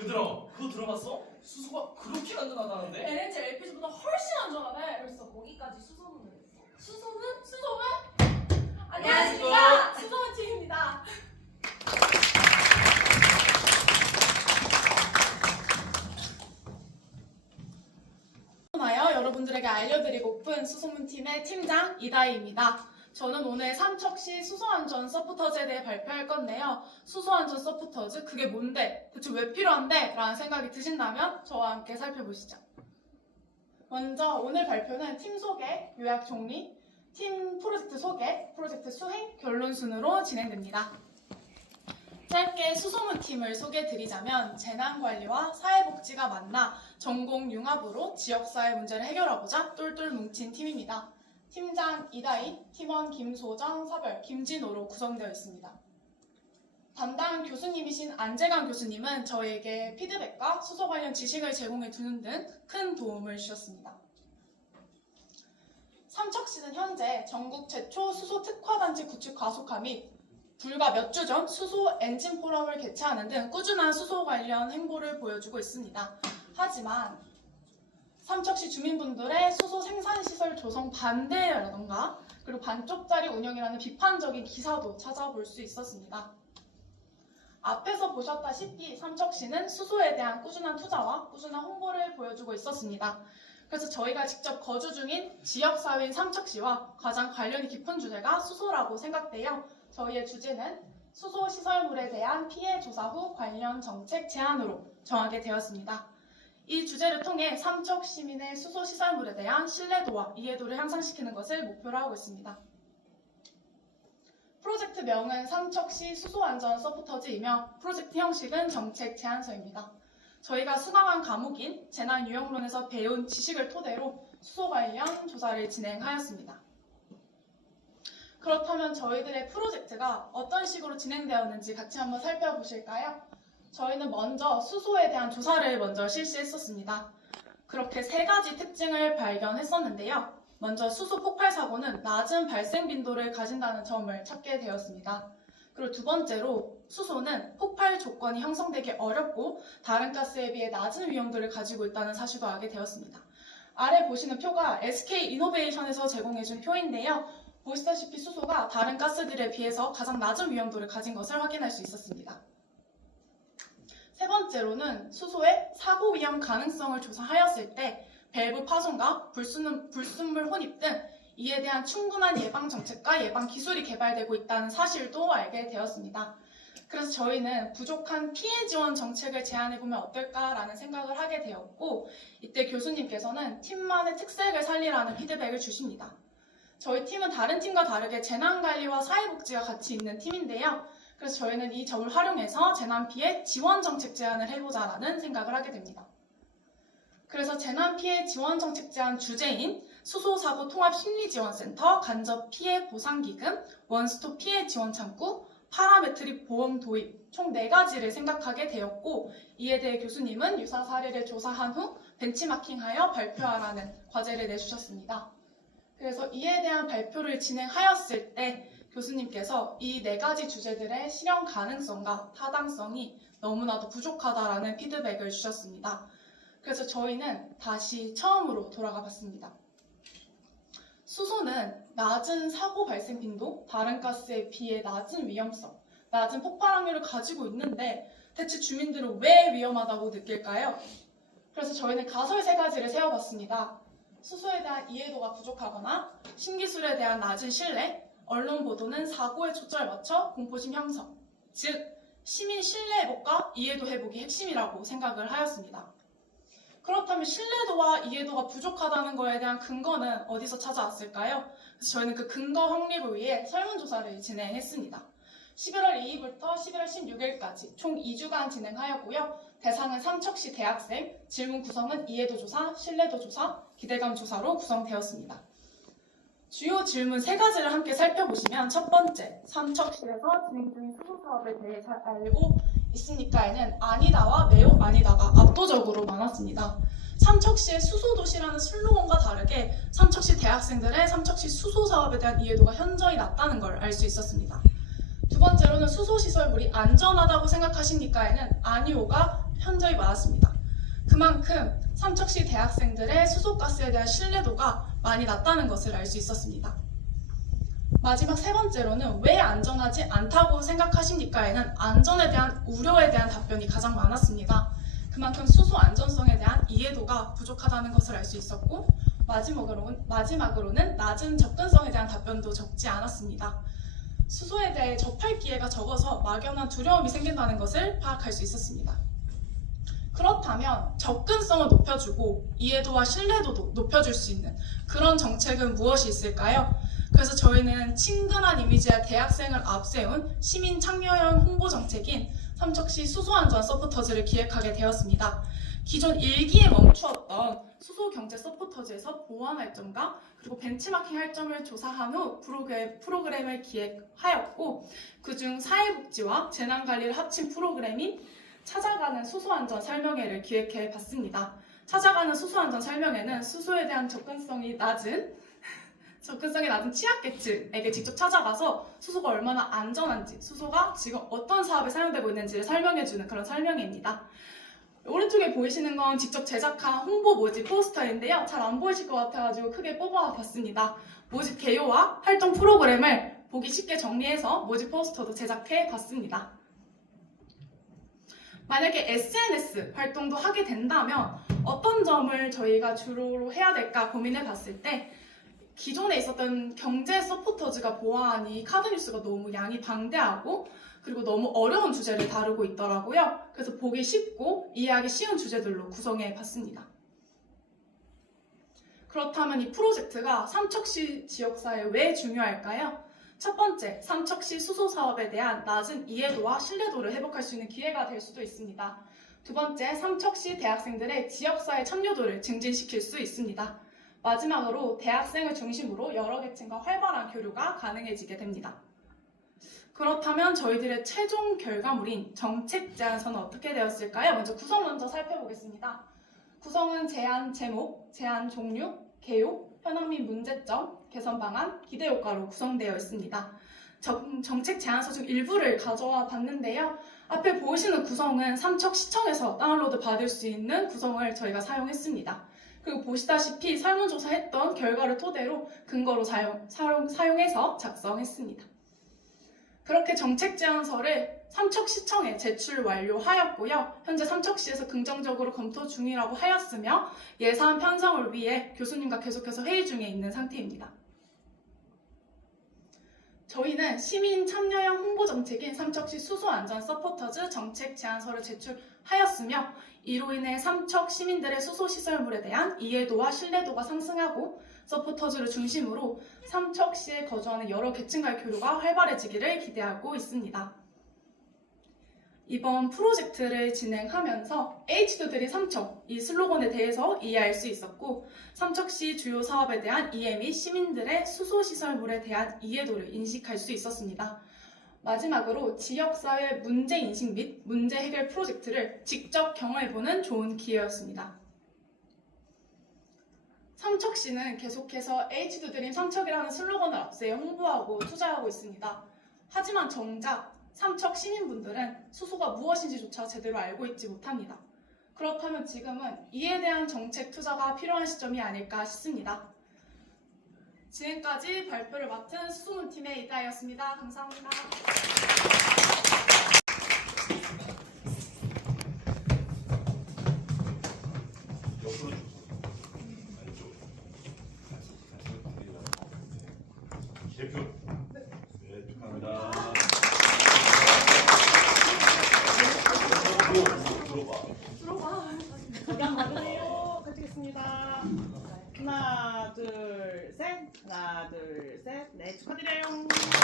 얘들아, 그거 들어봤어? 수소가 그렇게 안전하다는데? LNG, LPG보다 훨씬 안전하대. 벌써 거기까지 수소문을 했어. 수소문? 안녕하십니까. 안녕하십니까. 수소문 팀입니다. 여러분들에게 알려드리고픈 수소문 팀의 팀장 이다희입니다. 저는 오늘 삼척시 수소안전 서포터즈에 대해 발표할 건데요. 수소안전 서포터즈 그게 뭔데? 대체 왜 필요한데? 라는 생각이 드신다면 저와 함께 살펴보시죠. 먼저 오늘 발표는 팀 소개, 요약 정리, 팀 프로젝트 소개, 프로젝트 수행, 결론 순으로 진행됩니다. 짧게 수소문 팀을 소개해드리자면 재난관리와 사회복지가 만나 전공 융합으로 지역사회 문제를 해결하고자 똘똘 뭉친 팀입니다. 팀장 이다희, 팀원 김소정, 사별, 김진호로 구성되어 있습니다. 담당 교수님이신 안재강 교수님은 저희에게 피드백과 수소 관련 지식을 제공해 주는 등 큰 도움을 주셨습니다. 삼척시는 현재 전국 최초 수소 특화단지 구축 가속화 및 불과 몇 주 전 수소 엔진 포럼을 개최하는 등 꾸준한 수소 관련 행보를 보여주고 있습니다. 하지만 삼척시 주민분들의 수소 생산시설 조성 반대라던가 그리고 반쪽짜리 운영이라는 비판적인 기사도 찾아볼 수 있었습니다. 앞에서 보셨다시피 삼척시는 수소에 대한 꾸준한 투자와 꾸준한 홍보를 보여주고 있었습니다. 그래서 저희가 직접 거주 중인 지역사회인 삼척시와 가장 관련이 깊은 주제가 수소라고 생각되어 저희의 주제는 수소 시설물에 대한 피해 조사 후 관련 정책 제안으로 정하게 되었습니다. 이 주제를 통해 삼척 시민의 수소 시설물에 대한 신뢰도와 이해도를 향상시키는 것을 목표로 하고 있습니다. 프로젝트 명은 삼척시 수소안전 서포터즈이며 프로젝트 형식은 정책 제안서입니다. 저희가 수강한 과목인 재난유형론에서 배운 지식을 토대로 수소 관련 조사를 진행하였습니다. 그렇다면 저희들의 프로젝트가 어떤 식으로 진행되었는지 같이 한번 살펴보실까요? 저희는 먼저 수소에 대한 조사를 먼저 실시했었습니다. 그렇게 세 가지 특징을 발견했었는데요. 먼저 수소 폭발 사고는 낮은 발생 빈도를 가진다는 점을 찾게 되었습니다. 그리고 두 번째로 수소는 폭발 조건이 형성되기 어렵고 다른 가스에 비해 낮은 위험도를 가지고 있다는 사실도 알게 되었습니다. 아래 보시는 표가 SK이노베이션에서 제공해준 표인데요. 보시다시피 수소가 다른 가스들에 비해서 가장 낮은 위험도를 가진 것을 확인할 수 있었습니다. 세 번째로는 수소의 사고 위험 가능성을 조사하였을 때 밸브 파손과 불순물 혼입 등 이에 대한 충분한 예방 정책과 예방 기술이 개발되고 있다는 사실도 알게 되었습니다. 그래서 저희는 부족한 피해 지원 정책을 제안해보면 어떨까라는 생각을 하게 되었고 이때 교수님께서는 팀만의 특색을 살리라는 피드백을 주십니다. 저희 팀은 다른 팀과 다르게 재난관리와 사회복지가 같이 있는 팀인데요. 그래서 저희는 이 점을 활용해서 재난피해 지원정책 제안을 해보자라는 생각을 하게 됩니다. 그래서 재난피해 지원정책 제안 주제인 수소사고 통합심리지원센터, 간접피해 보상기금, 원스톱 피해 지원창구, 파라메트릭 보험 도입 총 4가지를 생각하게 되었고 이에 대해 교수님은 유사 사례를 조사한 후 벤치마킹하여 발표하라는 과제를 내주셨습니다. 그래서 이에 대한 발표를 진행하였을 때 교수님께서 이 4가지 주제들의 실현 가능성과 타당성이 너무나도 부족하다라는 피드백을 주셨습니다. 그래서 저희는 다시 처음으로 돌아가 봤습니다. 수소는 낮은 사고 발생 빈도, 다른 가스에 비해 낮은 위험성, 낮은 폭발 확률을 가지고 있는데 대체 주민들은 왜 위험하다고 느낄까요? 그래서 저희는 가설 3가지를 세워봤습니다. 수소에 대한 이해도가 부족하거나 신기술에 대한 낮은 신뢰, 언론 보도는 사고에 초점을 맞춰 공포심 형성, 즉 시민 신뢰 회복과 이해도 회복이 핵심이라고 생각을 하였습니다. 그렇다면 신뢰도와 이해도가 부족하다는 것에 대한 근거는 어디서 찾아왔을까요? 그래서 저희는 그 근거 확립을 위해 설문조사를 진행했습니다. 11월 2일부터 11월 16일까지 총 2주간 진행하였고요. 대상은 삼척시 대학생, 질문 구성은 이해도 조사, 신뢰도 조사, 기대감 조사로 구성되었습니다. 주요 질문 3가지를 함께 살펴보시면 첫 번째, 삼척시에서 진행 중인 수소 사업에 대해 잘 알고 있습니까에는 아니다와 매우 아니다가 압도적으로 많았습니다. 삼척시의 수소도시라는 슬로건과 다르게 삼척시 대학생들의 삼척시 수소 사업에 대한 이해도가 현저히 낮다는 걸 알 수 있었습니다. 두 번째로는 수소시설물이 안전하다고 생각하십니까에는 아니오가 현저히 많았습니다. 그만큼 삼척시 대학생들의 수소가스에 대한 신뢰도가 많이 낮다는 것을 알 수 있었습니다. 마지막 세 번째로는 왜 안전하지 않다고 생각하십니까에는 안전에 대한 우려에 대한 답변이 가장 많았습니다. 그만큼 수소 안전성에 대한 이해도가 부족하다는 것을 알 수 있었고 마지막으로는 낮은 접근성에 대한 답변도 적지 않았습니다. 수소에 대해 접할 기회가 적어서 막연한 두려움이 생긴다는 것을 파악할 수 있었습니다. 그렇다면 접근성을 높여주고 이해도와 신뢰도도 높여줄 수 있는 그런 정책은 무엇이 있을까요? 그래서 저희는 친근한 이미지의 대학생을 앞세운 시민 참여형 홍보 정책인 삼척시 수소안전 서포터즈를 기획하게 되었습니다. 기존 1기에 멈추었던 수소 경제 서포터즈에서 보완할 점과 그리고 벤치마킹 할 점을 조사한 후 프로그램을 기획하였고, 그중 사회복지와 재난관리를 합친 프로그램인 찾아가는 수소안전 설명회를 기획해 봤습니다. 찾아가는 수소안전 설명회는 수소에 대한 접근성이 낮은 취약계층에게 직접 찾아가서 수소가 얼마나 안전한지, 수소가 지금 어떤 사업에 사용되고 있는지를 설명해주는 그런 설명회입니다. 오른쪽에 보이시는 건 직접 제작한 홍보 모집 포스터인데요. 잘 안 보이실 것 같아가지고 크게 뽑아봤습니다. 모집 개요와 활동 프로그램을 보기 쉽게 정리해서 모집 포스터도 제작해 봤습니다. 만약에 SNS 활동도 하게 된다면 어떤 점을 저희가 주로 해야 될까 고민해 봤을 때, 기존에 있었던 경제 서포터즈가 보아하니 카드뉴스가 너무 양이 방대하고 그리고 너무 어려운 주제를 다루고 있더라고요. 그래서 보기 쉽고 이해하기 쉬운 주제들로 구성해 봤습니다. 그렇다면 이 프로젝트가 삼척시 지역사회에 왜 중요할까요? 첫 번째, 삼척시 수소 사업에 대한 낮은 이해도와 신뢰도를 회복할 수 있는 기회가 될 수도 있습니다. 두 번째, 삼척시 대학생들의 지역사회 참여도를 증진시킬 수 있습니다. 마지막으로 대학생을 중심으로 여러 계층과 활발한 교류가 가능해지게 됩니다. 그렇다면 저희들의 최종 결과물인 정책 제안서는 어떻게 되었을까요? 구성 먼저 살펴보겠습니다. 구성은 제안 제목, 제안 종류, 개요, 현황 및 문제점, 개선 방안, 기대 효과로 구성되어 있습니다. 정책 제안서 중 일부를 가져와 봤는데요. 앞에 보이시는 구성은 삼척시청에서 다운로드 받을 수 있는 구성을 저희가 사용했습니다. 그리고 보시다시피 설문조사했던 결과를 토대로 근거로 사용해서 작성했습니다. 그렇게 정책 제안서를 삼척시청에 제출 완료하였고요. 현재 삼척시에서 긍정적으로 검토 중이라고 하였으며 예산 편성을 위해 교수님과 계속해서 회의 중에 있는 상태입니다. 저희는 시민 참여형 홍보 정책인 삼척시 수소안전 서포터즈 정책 제안서를 제출하였으며 이로 인해 삼척 시민들의 수소시설물에 대한 이해도와 신뢰도가 상승하고 서포터즈를 중심으로 삼척시에 거주하는 여러 계층과의 교류가 활발해지기를 기대하고 있습니다. 이번 프로젝트를 진행하면서 H도들이 삼척, 이 슬로건에 대해서 이해할 수 있었고 삼척시 주요 사업에 대한 이해 및 시민들의 수소시설물에 대한 이해도를 인식할 수 있었습니다. 마지막으로 지역사회 문제인식 및 문제 해결 프로젝트를 직접 경험해보는 좋은 기회였습니다. 삼척시는 계속해서 H도드림 삼척이라는 슬로건을 앞세워 홍보하고 투자하고 있습니다. 하지만 정작 삼척 시민분들은 수소가 무엇인지조차 제대로 알고 있지 못합니다. 그렇다면 지금은 이에 대한 정책 투자가 필요한 시점이 아닐까 싶습니다. 지금까지 발표를 맡은 수소문팀의 이다혜였습니다. 감사합니다. 대표. 네, 축하합니다. 들어봐. 저장 받으세요. 그치겠습니다. 하나, 둘, 셋. 하나, 둘, 셋. 네, 축하드려요.